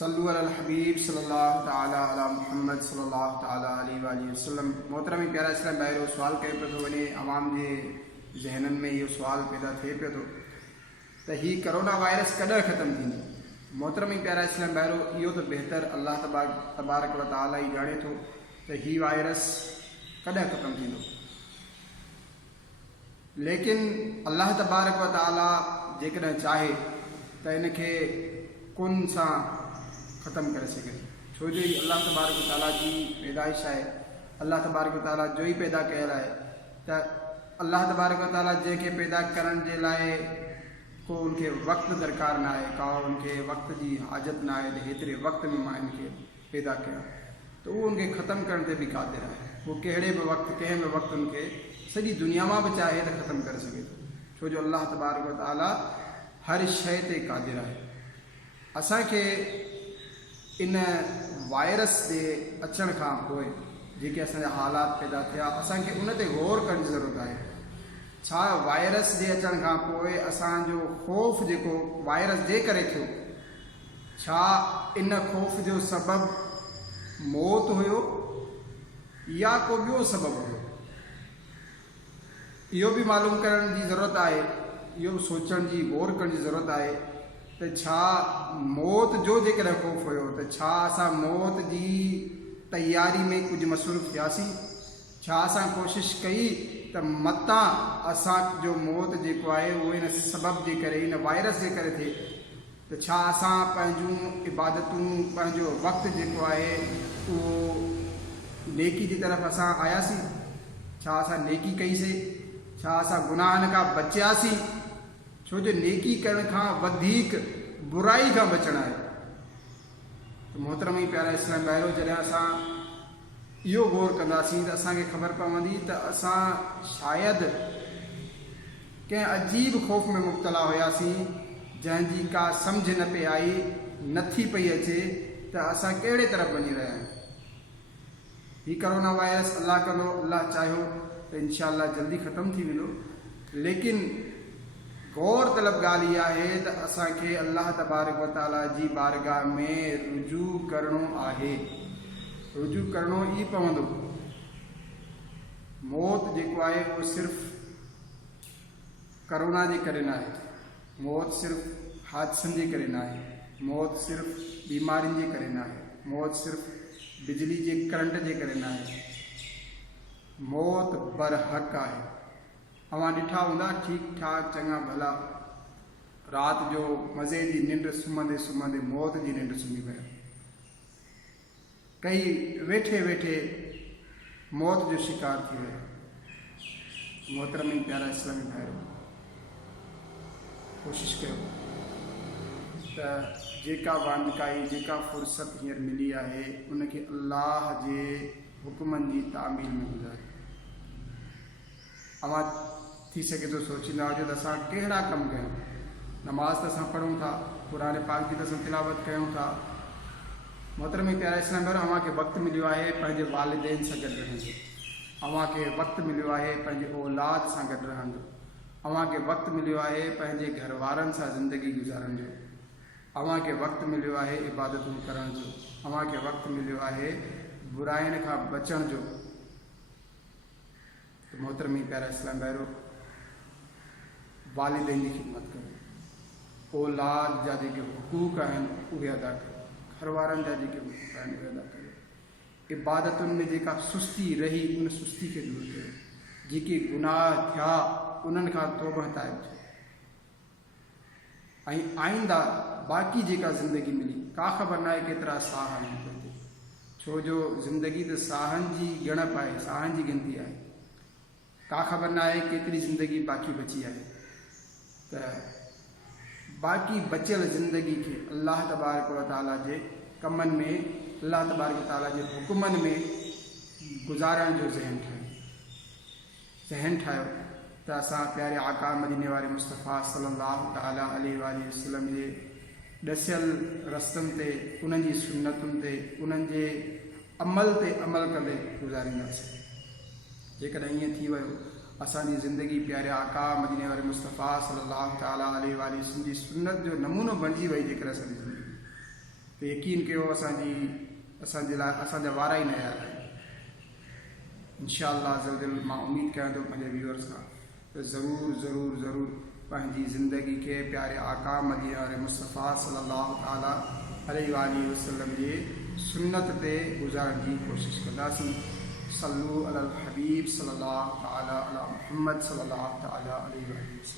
सल्लु अलल हबीब सल्लल्लाहु ताला अला मुहम्मद सल्लल्लाहु ताला अलैहि वसल्लम। मोहतरम प्यारा इस्लाम भाइरो, सुवाल कयो पियो थो वञे अवाम जे ज़हननि में इहो सुवाल पैदा थिए पियो थो त ही करोना वायरस कॾहिं ख़तमु थींदो। मोहतरम प्यारा इस्लाम भाइरो, इहो त बहितर अल्लाह तबारक व तआला ई ॼाणे थो त ही वायरस कॾहिं ख़तमु थींदो, लेकिन अल्लाह तबारक व तआला जेकॾहिं चाहे त इनखे कुन सां ख़त्म करे सघे। छो जो ही अल्लाह तबारक व तआला जी पैदाइश आहे, अल्लाह तबारक व तआला जो ही पैदा कयल आहे। त अल्लाह तबारक व तआला जंहिंखे पैदा करण जे लाइ को उनखे वक़्तु दरकार न आहे, का उनखे वक़्त जी हाजत न आहे त हेतिरे वक़्त में मां इनखे पैदा कयां, त उहो उनखे ख़त्म करण ते बि क़ादिर आहे। उहो कहिड़े बि वक़्तु कंहिं बि वक़्तु उनखे सॼी दुनिया मां बि चाहे त ख़त्म करे सघे थो, छो जो अल्लाह तबारक व तआला हर शइ ते क़ादिर आहे। असांखे इन वायरस जे अचण खां पोइ जेके असांजा हालात पैदा थिया, असांखे उन ते गौर करण जी ज़रूरत आहे। छा वायरस जे अचण खां पोइ असांजो ख़ौफ़ जेको वायरस जे करे थियो, छा इन ख़ौफ़ जो सबबु मौत हुयो या को ॿियो सबबु हुयो? इहो बि मालूम करण जी ज़रूरत आहे, इहो सोचण जी गौर करण जी ज़रूरत आहे त छा मौत जो जेकॾहिं ख़ौफ़ हुयो त छा असां मौत जी तयारी में कुझु मसरूफ़ थियासीं? छा असां कोशिशि कई त मतां असांजो मौत जेको आहे उहो इन सबब जे करे, इन वायरस जे करे थिए, त छा असां पंहिंजूं इबादतूं, पंहिंजो वक़्तु जेको आहे उहो नेकी जी तरफ़ असां आयासीं? छा असां नेकी कईसीं? छा असां गुनाहनि खां बचियासीं? छो जो नेकी करण खां वधीक बुराई खां बचणु आहे। त मोहतरम ई प्यारा इस्लाम भाइरो, जॾहिं असां इहो गौर कंदासीं त असांखे ख़बर पवंदी त असां शायदि कंहिं अजीब ख़ौफ़ में मुब्तला हुयासीं जंहिंजी का सम्झ न पई आई, नथी पई अचे त असां कहिड़े तरफ़ वञी रहिया आहियूं। ही करोना वायरस अल्लाह कंदो, अल्लाह चाहियो त इंशा अल्लाह जल्दी ख़त्मु थी वेंदो, लेकिन गौर तलब ॻाल्हि इहा आहे त असांखे अल्लाह तबारक व तआला जी बारगाह में रुजू करणो आहे। रुजू करणो ई पवंदो। मौत जेको आहे उहो सिर्फ़ु करोना जे करे न आहे, मौत सिर्फ़ु हादसनि जे करे न आहे, मौत सिर्फ़ु बीमारियुनि जे करे न आहे, मौत सिर्फ़ु बिजली जे करंट जे करे न आहे। मौत बरहक़ आहे। अवां ॾिठा हूंदा, ठीकु ठाक चङा भला राति जो मज़े जी निंड सुम्हंदे सुम्हंदे मौत जी निंड सुम्ही पिया, कई वेठे वेठे मौत जो शिकार थी विया। मोहतरम प्यारा इस्लामी भाइरो, कोशिशि कयो त जेका वांदकाई, जेका फ़ुर्सत हींअर मिली आहे उनखे अल्लाह जे हुकुमनि जी तामील में गुज़ारे। अवां थी सघे तो सोचींदा हुजो त असां कहिड़ा कमु कयूं। नमाज़ त असां पढ़ूं था, क़ुरान पाक जी त असां तिलावत कयूं था। मोहतरम प्यारा इस्लाम भाइरो, अव्हांखे वक़्तु मिलियो आहे पंहिंजे वालिदैन सां गॾु रहण जो, अव्हांखे वक़्तु मिलियो आहे पंहिंजे औलाद सां गॾु रहण जो, अव्हांखे वक़्तु मिलियो आहे पंहिंजे घर वारनि सां ज़िंदगी गुज़ारण जो, अव्हांखे वक़्तु मिलियो आहे इबादतूं करण जो, अव्हांखे वक़्तु मिलियो आहे बुराइनि खां बचण जो। तो मोहतरम प्यारा इस्लाम भाइरो, वालिदैन जी ख़िदमत करो, औलाद जा जेके हुकूक आहिनि उहे अदा कयो, घर वारनि जा जेके हुकूक आहिनि उहे अदा कयो, इबादतुनि में जेका सुस्ती रही उन सुस्ती खे दूरि कयो, जेके गुनाह थिया उन्हनि खां तौबह ताइब थियो, ऐं आईंदा बाक़ी जेका ज़िंदगी मिली, का ख़बर न आहे केतिरा साह आहिनि, छो जो ज़िंदगी त साहनि जी ॻणप आहे, साहनि जी गिनती आहे। का ख़बर न आहे केतिरी ज़िंदगी बाक़ी बची आहे। त बाक़ी बचियल ज़िंदगी खे अल्लाह तबारक व तआला जे कमनि में, अल्लाह तबारक व तआला जे हुकुमनि में गुज़ारण जो ज़हन ठाहियो त असां प्यारे आका मदीने वारे मुस्तफ़ा सल्लल्लाहु तआला अलैहि वसल्लम जे ॾसियल रस्तनि ते, उन्हनि जी सुन्नतुनि ते, उन्हनि जे अमल ते अमल कंदे गुज़ारींदासीं। जेकॾहिं ईअं थी वियो, असांजी ज़िंदगी प्यारे आका मदीने वारे मुस्तफ़ा सल्लल्लाहु तआला अलैहि वसल्लम जी सुन्नत जो नमूनो बणिजी वई, जेकर असांजी ज़िंदगी त यकीन कयो असांजे लाइ असांजा वारा ई न आहियां इंशाअल्लाह ज़ल्ज़ल। मां उम्मीद कयां थो पंहिंजे व्यूअर्स खां त ज़रूरु पंहिंजी ज़िंदगी खे प्यारे आका मदीना वारे मुस्तफ़ा सल्लल्लाहु ताला अलैहि वसल्लम जे सुन्नत ते गुज़ारण जी कोशिशि कंदासीं। सल्लू अलल हबीब सल्लल्लाहु ताला अला मुहम्मद सल्लल्लाहु ताला अलैहि वसल्लम।